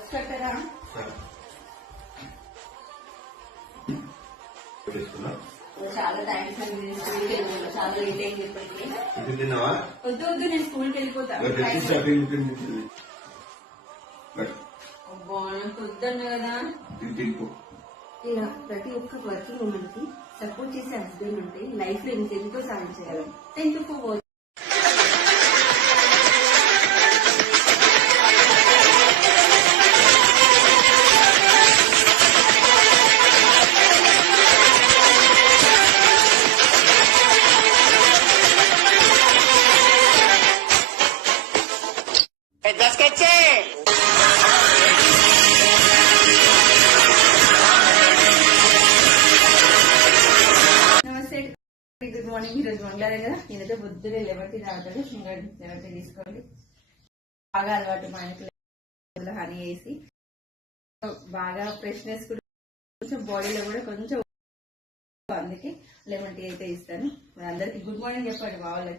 Box కట్టరా చాలా thanks అండి. నేను స్కూల్కి వెళ్ళిపోతా చాలా లేట్ అయింది ఇప్పటికి. వద్దు వద్దు నేను స్కూల్కి వెళ్ళిపోతా. ఇక తెచ్చి షాపింగ్ ఉంటుంది. బట్ అబ్బా, నాకు వద్దన్న కదా. ఇలా ప్రతి ఒక్క వర్కింగ్ ఉమెన్కి సపోర్ట్ చేసే హస్బెండ్ ఉంటే లైఫ్లో ఇంకెంతో సాధించగలం థ్యాంక్ యూ ఫర్ వాచింగ్ పెద్ద స్కెచ్. గుడ్ మార్నింగ్ ఈరోజు మంగళవారం కదా? నేనైతే బుద్ధుడు లెమన్ టీ తాగుతాడు ఇంకా లెవెన్ టీ తీసుకోండి. బాగా అలవాటు మా ఇంట్లో హనీ వేసి. బాగా ఫ్రెష్నెస్ కూడా కొంచెం బాడీలో కూడా కొంచెం అందుకే లెమన్ టీ అయితే ఇస్తాను. మరి అందరికి గుడ్ మార్నింగ్ చెప్పండి మా వాళ్ళకి.